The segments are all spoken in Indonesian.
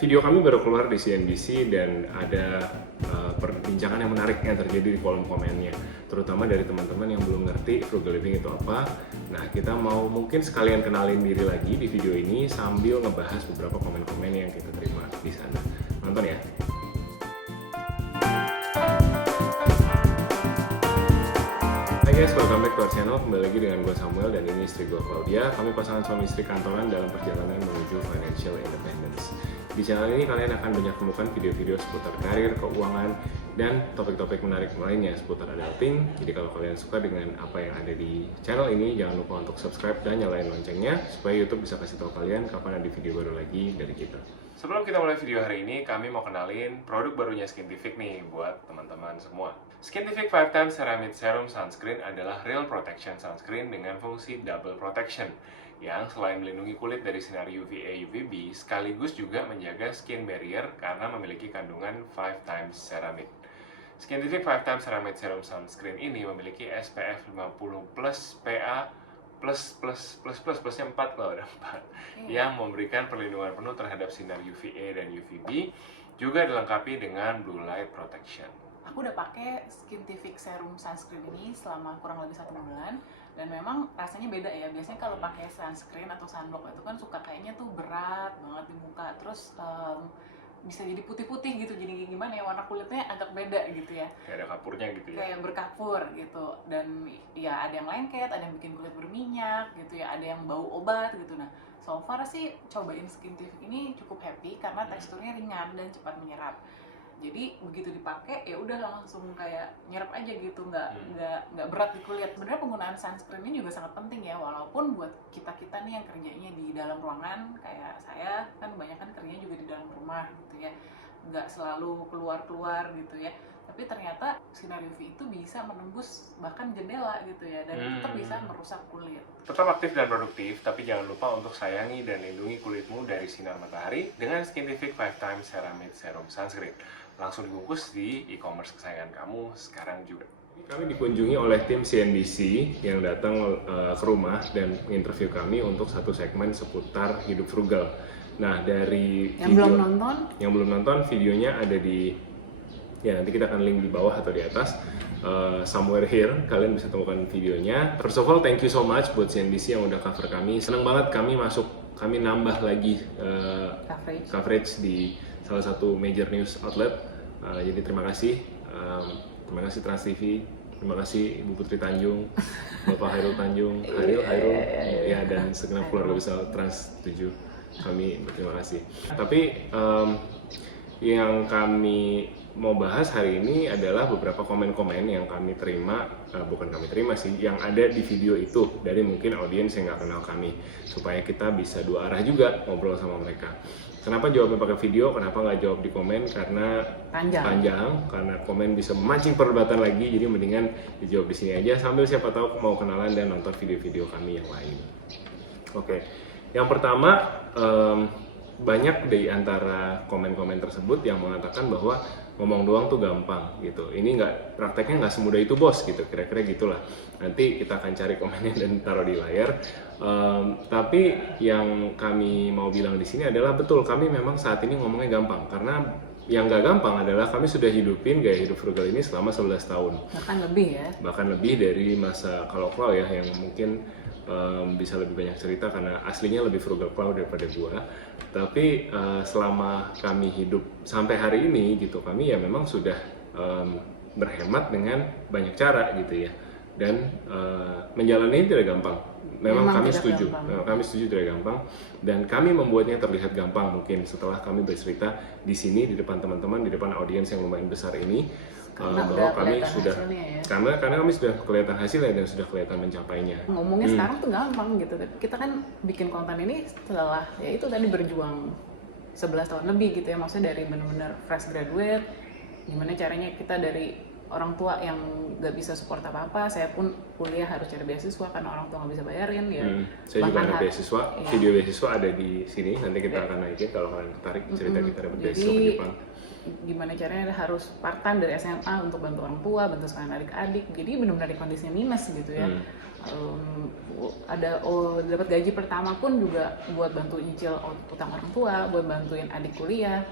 Video kami baru keluar di CNBC dan ada perbincangan yang menarik yang terjadi di kolom komennya, terutama dari teman-teman yang belum ngerti frugal living itu apa. Nah, kita mau mungkin sekalian kenalin diri lagi di video ini sambil ngebahas beberapa komen-komen yang kita terima di sana. Nonton ya. Hai guys, welcome back to our channel. Kembali lagi dengan gue Samuel dan ini istri gue Claudia. Kami pasangan suami istri kantoran dalam perjalanan menuju financial independence. Di channel ini kalian akan banyak temukan video-video seputar karir, keuangan, dan topik-topik menarik lainnya seputar adulting. Jadi kalau kalian suka dengan apa yang ada di channel ini, jangan lupa untuk subscribe dan nyalain loncengnya supaya YouTube bisa kasih tahu kalian kapan ada video baru lagi dari kita. Sebelum kita mulai video hari ini, kami mau kenalin produk barunya Skintific nih buat teman-teman semua. Skintific 5 Times Ceramide Serum Sunscreen adalah real protection sunscreen dengan fungsi double protection yang selain melindungi kulit dari sinar UVA UVB, sekaligus juga menjaga skin barrier karena memiliki kandungan 5 times ceramide. Skintific 5 Times Ceramide Serum Sunscreen ini memiliki SPF 50 plus PA plusnya 4 loh, ada 4 yang memberikan perlindungan penuh terhadap sinar UVA dan UVB, juga dilengkapi dengan blue light protection. Aku udah pakai Skintific Serum Sunscreen ini selama kurang lebih 1 bulan dan memang rasanya beda ya. Biasanya kalau pakai sunscreen atau sunblock itu kan suka kayaknya tuh berat banget di muka, terus bisa jadi putih-putih gitu, jadi gimana ya, warna kulitnya agak beda gitu ya, Kayak ada kapurnya gitu ya, kayak berkapur gitu. Dan ya ada yang lengket, ada yang bikin kulit berminyak gitu ya, ada yang bau obat gitu. Nah, so far sih cobain Skintific ini cukup happy karena teksturnya ringan dan cepat menyerap. Jadi begitu dipakai ya udah langsung kayak nyerap aja gitu, nggak berat di kulit. Sebenarnya penggunaan sunscreen ini juga sangat penting ya, walaupun buat kita nih yang kerjanya di dalam ruangan kayak saya kan banyak kan kerjanya juga di dalam rumah gitu ya, nggak selalu keluar gitu ya. Tapi ternyata sinar UV itu bisa menembus bahkan jendela gitu ya, dan tetap bisa merusak kulit. Tetap aktif dan produktif, tapi jangan lupa untuk sayangi dan lindungi kulitmu dari sinar matahari dengan Skintific 5 Times Ceramide Serum Sunscreen. Langsung dibungkus di e-commerce kesayangan kamu sekarang juga. Kami dikunjungi oleh tim CNBC yang datang ke rumah dan interview kami untuk satu segmen seputar hidup frugal. Nah, dari Yang belum nonton videonya ada di, ya nanti kita akan link di bawah atau di atas, somewhere here kalian bisa temukan videonya. First of all, thank you so much buat CNBC yang udah cover kami. Senang banget kami nambah lagi coverage di salah satu major news outlet. Jadi terima kasih Trans TV, terima kasih Ibu Putri Tanjung, Bapak Hairul Tanjung, Hairul, ya, dan segenap keluarga besar Trans 7. Kami berterima kasih. Tapi yang kami mau bahas hari ini adalah beberapa komen-komen yang kami terima, bukan kami terima sih, yang ada di video itu dari mungkin audiens yang nggak kenal kami, supaya kita bisa dua arah juga ngobrol sama mereka. Kenapa jawabnya pakai video, kenapa nggak jawab di komen? Karena panjang, karena komen bisa memancing perdebatan lagi, jadi mendingan dijawab di sini aja sambil siapa tahu mau kenalan dan nonton video-video kami yang lain. Oke, yang pertama, banyak di antara komen-komen tersebut yang mengatakan bahwa ngomong doang tuh gampang gitu. Ini prakteknya nggak semudah itu bos gitu, kira-kira gitulah. Nanti kita akan cari komennya dan taruh di layar. Tapi yang kami mau bilang di sini adalah betul, kami memang saat ini ngomongnya gampang karena yang nggak gampang adalah kami sudah hidupin gaya hidup frugal ini selama 11 tahun. Bahkan lebih dari masa kalau Klau ya, yang mungkin bisa lebih banyak cerita karena aslinya lebih frugal Klau daripada gua. Tapi selama kami hidup sampai hari ini gitu, kami ya memang sudah berhemat dengan banyak cara gitu ya. Dan menjalani tidak gampang. Memang kami setuju tidak gampang, dan kami membuatnya terlihat gampang mungkin setelah kami bercerita di sini di depan teman-teman, di depan audiens yang lumayan besar ini, bahwa kami sudah ya. karena kami sudah kelihatan hasilnya dan sudah kelihatan mencapainya. Ngomongnya sekarang tuh gampang gitu, kita kan bikin konten ini setelah ya itu tadi berjuang 11 tahun lebih gitu ya, maksudnya dari benar-benar fresh graduate, gimana caranya kita dari orang tua yang nggak bisa support apa-apa, saya pun kuliah harus cari beasiswa karena orang tua nggak bisa bayarin ya. Saya juga ada beasiswa, iya. video beasiswa ada di sini, nanti kita akan naikin kalau kalian tertarik cerita kita dapat beasiswa ke Jepang. Gimana caranya harus part-time dari SMA untuk bantu orang tua, bantu sekalian adik-adik, jadi benar-benar di kondisinya minus gitu ya. Dapat gaji pertama pun juga buat bantu nyicil utang orang tua, buat bantuin adik kuliah.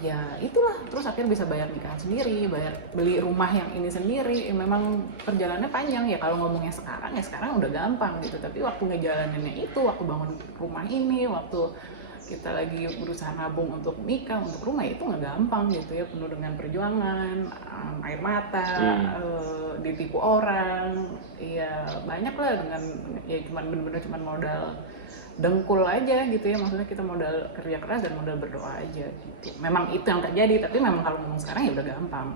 Ya itulah, terus akhirnya bisa bayar nikahan sendiri, bayar beli rumah yang ini sendiri. Memang perjalanannya panjang ya, kalau ngomongnya sekarang ya sekarang udah gampang gitu, tapi waktu ngejalaninnya itu, waktu bangun rumah ini, waktu kita lagi berusaha nabung untuk nikah, untuk rumah, itu nggak gampang gitu ya, penuh dengan perjuangan, air mata, ditipu orang, ya banyak lah, dengan ya cuman bener-bener cuman modal dengkul aja gitu ya, maksudnya kita modal kerja keras dan modal berdoa aja gitu. Memang itu yang terjadi, tapi memang kalau ngomong sekarang ya udah gampang.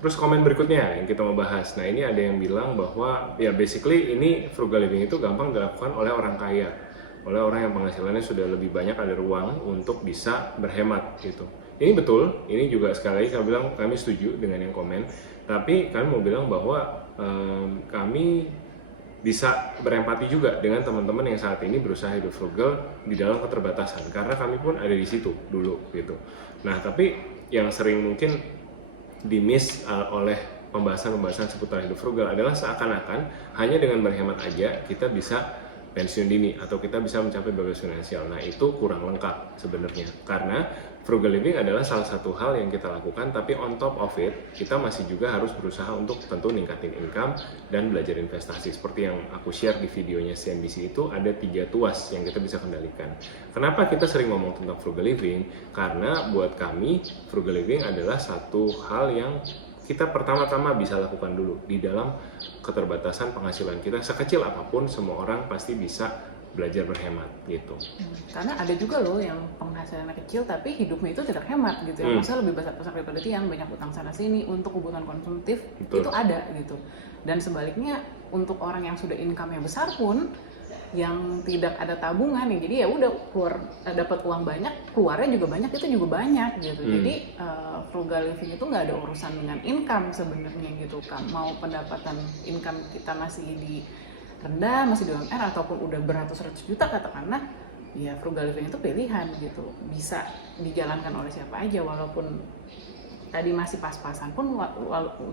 Terus komen berikutnya yang kita mau bahas, nah ini ada yang bilang bahwa ya basically ini frugal living itu gampang dilakukan oleh orang kaya, oleh orang yang penghasilannya sudah lebih banyak, ada ruang untuk bisa berhemat gitu. Ini betul, ini juga sekali lagi kami bilang kami setuju dengan yang komen, tapi kami mau bilang bahwa kami bisa berempati juga dengan teman-teman yang saat ini berusaha hidup frugal di dalam keterbatasan, karena kami pun ada di situ dulu gitu. Nah tapi yang sering mungkin di-miss oleh pembahasan-pembahasan seputar hidup frugal adalah seakan-akan hanya dengan berhemat aja kita bisa pensiun dini atau kita bisa mencapai bebas finansial. Nah itu kurang lengkap sebenarnya, karena frugal living adalah salah satu hal yang kita lakukan, tapi on top of it kita masih juga harus berusaha untuk tentu ningkatin income dan belajar investasi. Seperti yang aku share di videonya CNBC itu ada 3 tuas yang kita bisa kendalikan. Kenapa kita sering ngomong tentang frugal living? Karena buat kami frugal living adalah satu hal yang kita pertama-tama bisa lakukan dulu di dalam keterbatasan penghasilan kita. Sekecil apapun, semua orang pasti bisa belajar berhemat gitu. Karena ada juga loh yang penghasilannya kecil tapi hidupnya itu tidak hemat gitu ya. Masa lebih besar daripada tiang, banyak utang sana sini untuk kebutuhan konsumtif. Betul. Itu ada gitu. Dan sebaliknya untuk orang yang sudah income-nya besar pun yang tidak ada tabungan ya, jadi ya udah keluar dapat uang banyak, keluarnya juga banyak, itu juga banyak gitu. Jadi frugal living itu nggak ada urusan dengan income sebenarnya gitu kan. Mau pendapatan income kita masih di rendah, masih di UMR ataupun udah beratus-ratus juta katakanlah, ya frugal living itu pilihan gitu, bisa dijalankan oleh siapa aja, walaupun tadi masih pas-pasan pun,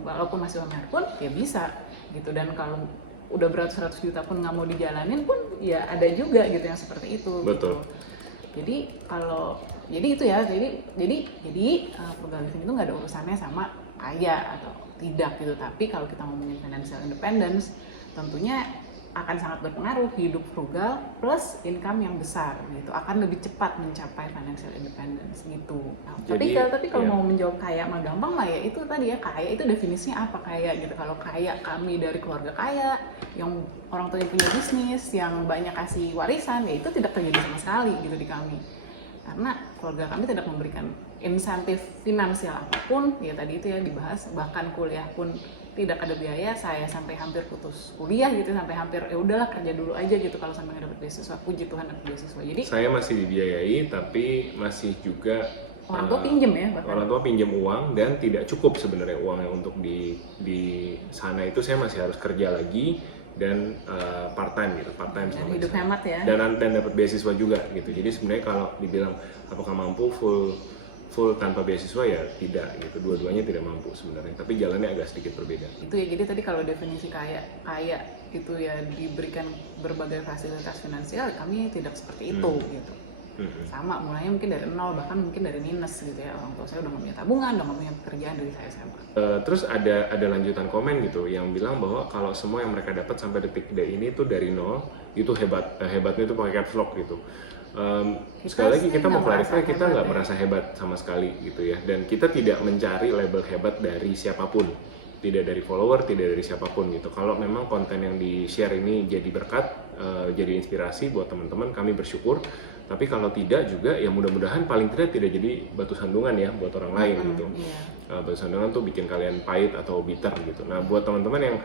walaupun masih UMR pun ya bisa gitu. Dan kalau udah beratus-ratus juta pun nggak mau dijalanin pun ya ada juga gitu yang seperti itu. Betul. Gitu. Jadi kalau itu ya, jadi frugal living itu nggak ada urusannya sama kaya atau tidak gitu. Tapi kalau kita ngomongin financial independence, tentunya akan sangat berpengaruh. Hidup frugal plus income yang besar gitu akan lebih cepat mencapai financial independence gitu. Nah, tapi kalau mau menjawab kaya mah gampang lah ya, itu tadi ya, kaya itu definisinya apa kaya gitu. Kalau kaya, kami dari keluarga kaya yang orang tuanya punya bisnis, yang banyak kasih warisan, ya itu tidak terjadi sama sekali gitu di kami. Karena keluarga kami tidak memberikan insentif finansial apapun, ya tadi itu ya dibahas, bahkan kuliah pun tidak ada biaya. Saya sampai hampir putus kuliah gitu, sampai hampir ya udahlah kerja dulu aja gitu kalau sampai nggak dapat beasiswa. Puji Tuhan dapat beasiswa. Jadi saya masih dibiayai, tapi masih juga orang tua pinjem ya bahkan. Orang tua pinjem uang dan tidak cukup sebenarnya uangnya untuk di sana itu. Saya masih harus kerja lagi dan part time gitu, part time dan hidup hemat ya. Dan dapat beasiswa juga gitu. Jadi sebenarnya kalau dibilang apakah mampu full tanpa beasiswa, ya tidak gitu, dua-duanya tidak mampu sebenarnya, tapi jalannya agak sedikit berbeda. Itu ya, jadi tadi kalau definisi kaya itu ya diberikan berbagai fasilitas finansial, kami tidak seperti itu gitu. Sama, mulainya mungkin dari nol, bahkan mungkin dari minus gitu ya. Orang tua saya udah nggak punya tabungan, udah nggak punya pekerjaan dari saya SMA. Terus ada lanjutan komen gitu yang bilang bahwa kalau semua yang mereka dapat sampai detik ini tuh dari nol, itu hebatnya itu pakai caps lock gitu. Sekali lagi kita mau clarify, kita nggak merasa hebat sama sekali gitu ya, dan kita tidak mencari label hebat dari siapapun, tidak dari follower, tidak dari siapapun gitu. Kalau memang konten yang di share ini jadi berkat, jadi inspirasi buat teman-teman, kami bersyukur. Tapi kalau tidak juga ya mudah-mudahan paling tidak jadi batu sandungan ya buat orang lain gitu. Batu sandungan tuh bikin kalian pahit atau bitter gitu. Nah buat teman-teman yang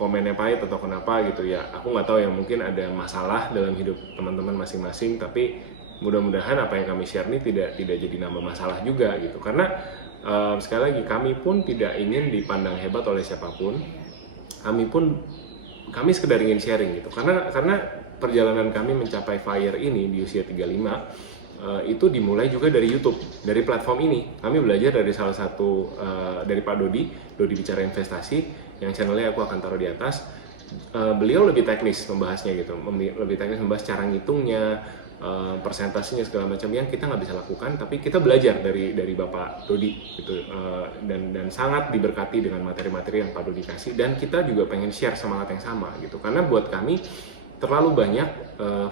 komennya pahit atau kenapa gitu ya, aku nggak tahu ya, mungkin ada masalah dalam hidup teman-teman masing-masing, tapi mudah-mudahan apa yang kami share ini tidak jadi nambah masalah juga gitu. Karena sekali lagi kami pun tidak ingin dipandang hebat oleh siapapun. Kami sekedar ingin sharing gitu. Karena perjalanan kami mencapai FIRE ini di usia 35 itu dimulai juga dari YouTube, dari platform ini. Kami belajar dari salah satu dari Pak Dodi Bicara Investasi, yang channelnya aku akan taruh di atas. Beliau lebih teknis membahasnya gitu, lebih teknis membahas cara ngitungnya, persentasenya segala macam yang kita nggak bisa lakukan, tapi kita belajar dari Bapak Dodi gitu, dan sangat diberkati dengan materi-materi yang Pak Dodi kasih, dan kita juga pengen share semangat yang sama gitu, karena buat kami terlalu banyak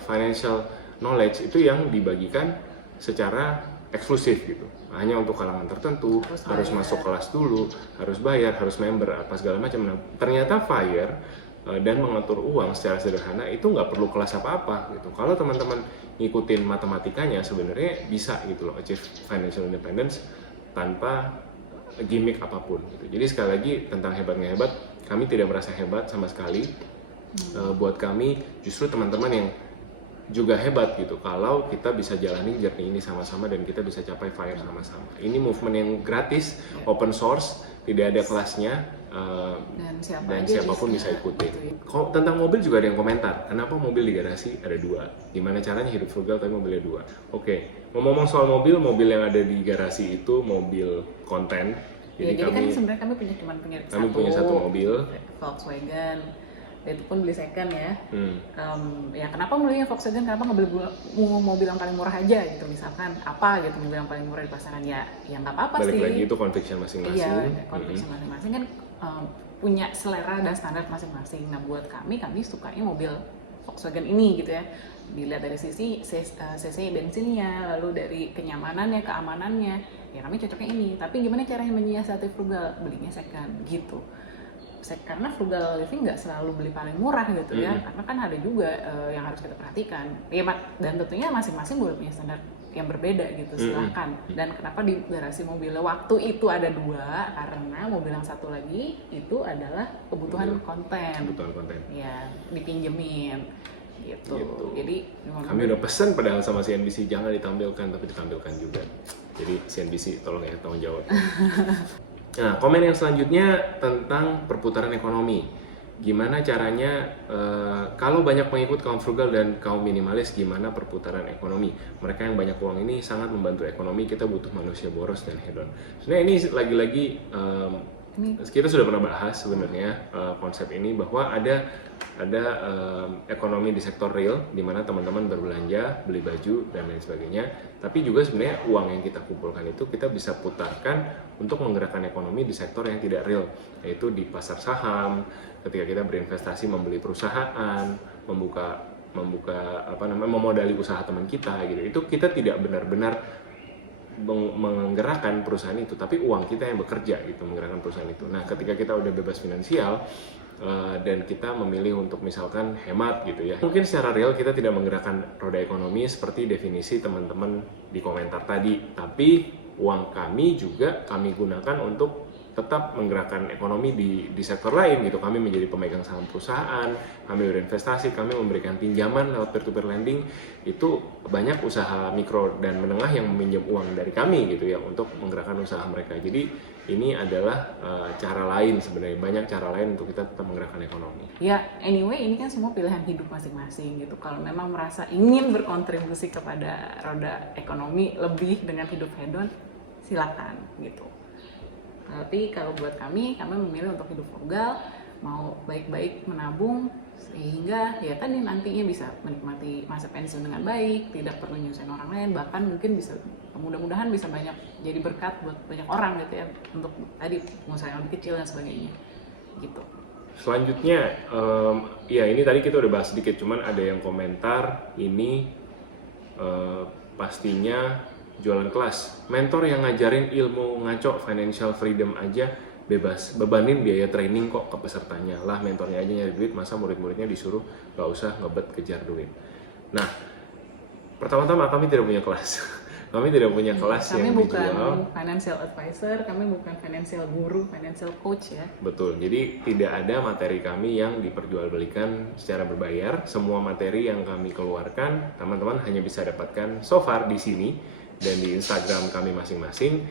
financial knowledge itu yang dibagikan secara eksklusif gitu, hanya untuk kalangan tertentu, harus masuk kelas dulu, harus bayar, harus member, apa segala macam. Nah, ternyata FIRE dan mengatur uang secara sederhana itu nggak perlu kelas apa-apa gitu. Kalau teman-teman ngikutin matematikanya sebenarnya bisa gitu loh, achieve financial independence tanpa gimmick apapun gitu. Jadi sekali lagi tentang hebat nggak hebat, kami tidak merasa hebat sama sekali. Buat kami justru teman-teman yang juga hebat gitu kalau kita bisa jalani journey ini sama-sama dan kita bisa capai FIRE sama-sama. Ini movement yang gratis, open source, tidak ada kelasnya, dan siapapun bisa ikutin. Tentang mobil juga ada yang komentar, kenapa mobil di garasi ada 2? Gimana caranya hidup frugal tapi mobilnya 2? Oke, ngomong soal mobil yang ada di garasi itu mobil konten. Jadi kan sebenarnya kami punya satu mobil Volkswagen. Itu pun beli second ya. Ya kenapa belinya Volkswagen, kenapa nggak beli mobil yang paling murah aja gitu, misalkan apa gitu, mobil yang paling murah di pasaran, ya nggak apa-apa sih. Balik lagi itu conviction masing-masing. Iya, conviction masing-masing kan punya selera dan standar masing-masing. Nah buat kami sukanya mobil Volkswagen ini gitu ya, dilihat dari sisi cc bensinnya, lalu dari kenyamanannya, keamanannya, ya kami cocoknya ini. Tapi gimana caranya menyiasati frugal, belinya second gitu. Karena frugal living nggak selalu beli paling murah gitu ya, karena kan ada juga yang harus kita perhatikan ya, dan tentunya masing-masing boleh punya standar yang berbeda gitu, silahkan. Dan kenapa di garasi mobilnya waktu itu ada 2, karena mobil yang satu lagi itu adalah kebutuhan konten ya, dipinjemin gitu. Jadi kami udah pesan padahal sama CNBC jangan ditampilkan, tapi ditampilkan juga. Jadi CNBC tolong ya tanggung jawab. Nah, komen yang selanjutnya tentang perputaran ekonomi. Gimana caranya kalau banyak pengikut kaum frugal dan kaum minimalis, gimana perputaran ekonomi? Mereka yang banyak uang ini sangat membantu ekonomi, kita butuh manusia boros dan hedon. Sebenarnya ini lagi-lagi kita sudah pernah bahas sebenarnya konsep ini, bahwa ada ekonomi di sektor real di mana teman-teman berbelanja, beli baju dan lain sebagainya. Tapi juga sebenarnya uang yang kita kumpulkan itu kita bisa putarkan untuk menggerakkan ekonomi di sektor yang tidak real, yaitu di pasar saham. Ketika kita berinvestasi, membeli perusahaan, memodali usaha teman kita gitu. Itu kita tidak benar-benar menggerakkan perusahaan itu, tapi uang kita yang bekerja gitu menggerakkan perusahaan itu. Nah, ketika kita udah bebas finansial dan kita memilih untuk misalkan hemat gitu ya, mungkin secara real kita tidak menggerakkan roda ekonomi seperti definisi teman-teman di komentar tadi, tapi uang kami juga kami gunakan untuk tetap menggerakkan ekonomi di sektor lain gitu. Kami menjadi pemegang saham perusahaan, kami berinvestasi, kami memberikan pinjaman lewat peer-to-peer lending. Itu banyak usaha mikro dan menengah yang meminjam uang dari kami gitu ya untuk menggerakkan usaha mereka. Jadi ini adalah cara lain sebenarnya, banyak cara lain untuk kita tetap menggerakkan ekonomi. Ya anyway, ini kan semua pilihan hidup masing-masing gitu. Kalau memang merasa ingin berkontribusi kepada roda ekonomi lebih dengan hidup hedon, silakan gitu. Tapi kalau buat kami memilih untuk hidup frugal, mau baik-baik menabung sehingga ya tadi nantinya bisa menikmati masa pensiun dengan baik, tidak perlu nyusahin orang lain, bahkan mungkin bisa mudah-mudahan bisa banyak jadi berkat buat banyak orang gitu ya, untuk tadi usaha yang lebih kecil dan sebagainya gitu. Selanjutnya, ya ini tadi kita udah bahas sedikit, cuman ada yang komentar ini pastinya jualan kelas, mentor yang ngajarin ilmu ngaco financial freedom aja bebas, bebanin biaya training kok ke pesertanya. Lah mentornya aja nyari duit, masa murid-muridnya disuruh gak usah ngebet kejar duit. Nah, pertama-tama kami tidak punya kelas. Kami tidak punya kelas kami yang bukan dijual. financial advisor, kami bukan financial guru, financial coach ya. Betul, jadi tidak ada materi kami yang diperjualbelikan secara berbayar. Semua materi yang kami keluarkan, teman-teman hanya bisa dapatkan so far di sini dan di Instagram kami masing-masing.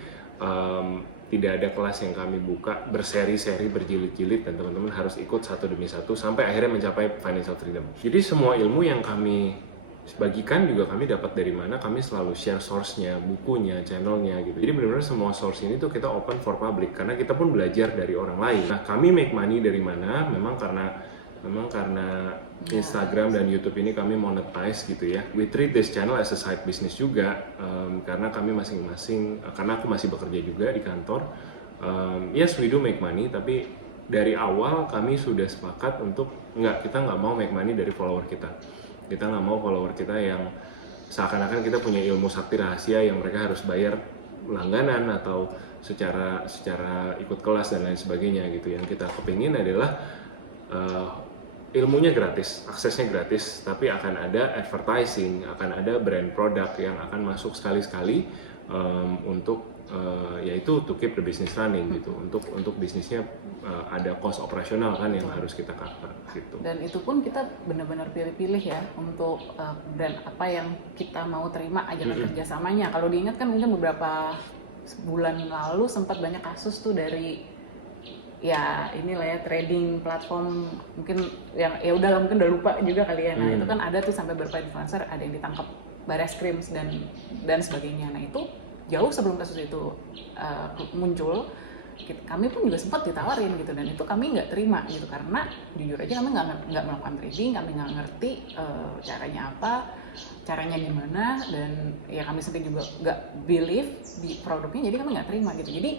Tidak ada kelas yang kami buka berseri-seri, berjilid-jilid, dan teman-teman harus ikut satu demi satu sampai akhirnya mencapai financial freedom. Jadi semua ilmu yang kami bagikan juga kami dapat dari mana, kami selalu share source-nya, bukunya, channelnya gitu. Jadi benar-benar semua source ini tuh kita open for public karena kita pun belajar dari orang lain. Nah, kami make money dari mana? Memang karena Instagram dan YouTube ini kami monetize gitu ya. We treat this channel as a side business juga, karena kami masing-masing, karena aku masih bekerja juga di kantor. Yes, we do make money, tapi dari awal kami sudah sepakat untuk kita nggak mau make money dari follower kita. Kita nggak mau follower kita yang seakan-akan kita punya ilmu sakti rahasia yang mereka harus bayar langganan atau secara ikut kelas dan lain sebagainya gitu. Yang kita kepingin adalah ilmunya gratis, aksesnya gratis, tapi akan ada advertising, akan ada brand produk yang akan masuk sekali-sekali untuk yaitu to keep the business running gitu. Untuk bisnisnya ada cost operasional kan yang harus kita cover gitu. Dan itu pun kita benar-benar pilih-pilih ya untuk brand apa yang kita mau terima ajakan kerjasamanya. Kalau diingat kan mungkin beberapa bulan lalu sempat banyak kasus tuh dari ya inilah ya trading platform mungkin yang ya udahlah mungkin udah lupa juga kali ya. Nah itu kan ada tuh sampai beberapa influencer ada yang ditangkap Bareskrim dan sebagainya. Nah itu jauh sebelum kasus itu muncul, kami pun juga sempat ditawarin gitu, dan itu kami nggak terima gitu karena jujur aja kami nggak melakukan trading, kami nggak ngerti caranya apa, caranya gimana, dan ya kami sendiri juga nggak believe di produknya, jadi kami nggak terima gitu. Jadi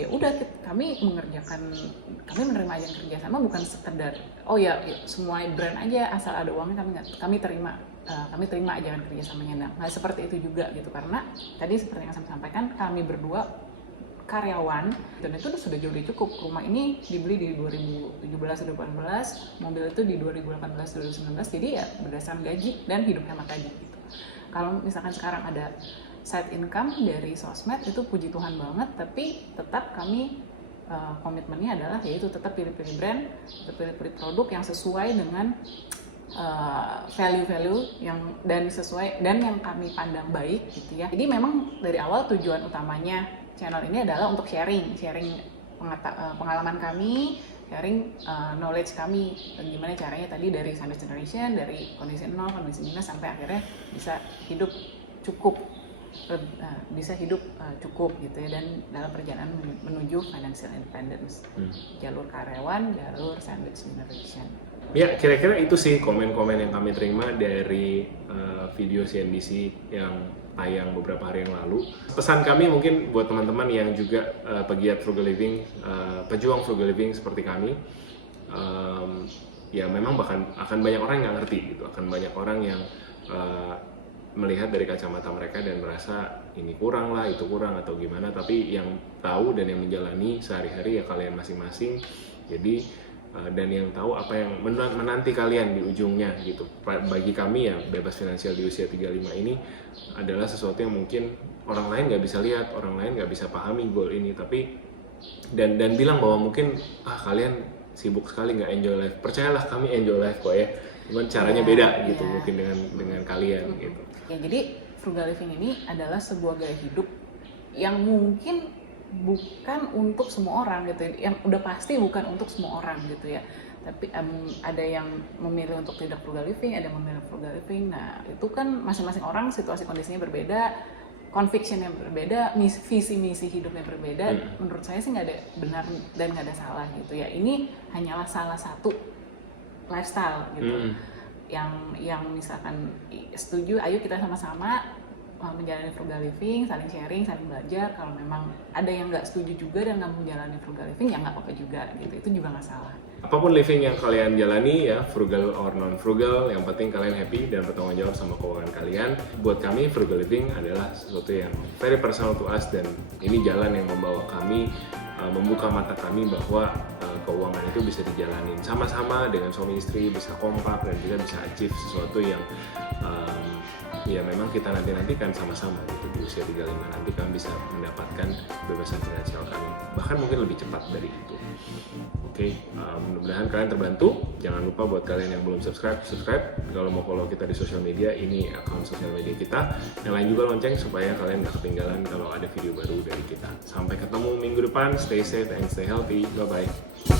ya udah kami menerima ajakan kerjasama bukan sekedar oh ya semua brand aja asal ada uangnya kami terima ajakan kerjasamanya. Nah seperti itu juga gitu karena tadi seperti yang saya sampaikan kami berdua karyawan dan itu sudah jauh lebih cukup. Rumah ini dibeli di 2017-2018, mobil itu di 2018-2019, jadi ya berdasarkan gaji dan hidup hemat gaji gitu. Kalau misalkan sekarang ada side income dari sosmed itu puji Tuhan banget, tapi tetap kami komitmennya adalah yaitu tetap pilih-pilih brand, tetap pilih-pilih produk yang sesuai dengan value-value yang dan yang kami pandang baik gitu ya. Jadi memang dari awal tujuan utamanya channel ini adalah untuk sharing pengalaman kami, sharing knowledge kami dan gimana caranya tadi dari Sunrise Generation, dari kondisi nol, kondisi minus sampai akhirnya bisa hidup cukup gitu ya, dan dalam perjalanan menuju financial independence, jalur karyawan, jalur Sunrise Generation. Ya, kira-kira itu sih komen-komen yang kami terima dari video CNBC yang tayang beberapa hari yang lalu. Pesan kami mungkin buat teman-teman yang juga pegiat frugal living, pejuang frugal living seperti kami, ya memang bahkan akan banyak orang yang nggak ngerti gitu, akan banyak orang yang melihat dari kacamata mereka dan merasa ini kurang lah, itu kurang atau gimana, tapi yang tahu dan yang menjalani sehari-hari ya kalian masing-masing. Jadi dan yang tahu apa yang menanti kalian di ujungnya gitu. Bagi kami ya bebas finansial di usia 35 ini adalah sesuatu yang mungkin orang lain nggak bisa lihat, orang lain nggak bisa pahami goal ini, tapi dan bilang bahwa mungkin kalian sibuk sekali nggak enjoy life. Percayalah kami enjoy life kok ya, cuman caranya beda gitu mungkin dengan kalian gitu. Ya jadi frugal living ini adalah sebuah gaya hidup yang mungkin bukan untuk semua orang gitu, yang udah pasti bukan untuk semua orang gitu ya. Tapi ada yang memilih untuk tidak frugal living, ada yang memilih frugal living. Nah itu kan masing-masing orang situasi kondisinya berbeda, convictionnya berbeda, visi misi hidupnya berbeda. Menurut saya sih nggak ada benar dan nggak ada salah gitu ya. Ini hanyalah salah satu lifestyle gitu. Yang misalkan setuju, ayo kita sama-sama menjalani frugal living, saling sharing, saling belajar. Kalau memang ada yang nggak setuju juga dan nggak menjalani frugal living, ya nggak apa-apa juga gitu. Itu juga nggak salah. Apapun living yang kalian jalani ya, frugal or non frugal, yang penting kalian happy dan bertanggung jawab sama keuangan kalian. Buat kami frugal living adalah sesuatu yang very personal to us, dan ini jalan yang membawa kami membuka mata kami bahwa keuangan itu bisa dijalanin sama-sama dengan suami istri, bisa kompak dan juga bisa achieve sesuatu yang ya memang kita nantikan sama-sama gitu di usia 35 nanti kalian bisa mendapatkan kebebasan finansial kalian, bahkan mungkin lebih cepat dari itu. Oke, mudah-mudahan kalian terbantu. Jangan lupa buat kalian yang belum subscribe. Kalau mau follow kita di sosial media, ini akun sosial media kita. Yang lain juga lonceng supaya kalian nggak ketinggalan kalau ada video baru dari kita. Sampai ketemu minggu depan. Stay safe and stay healthy. Bye-bye.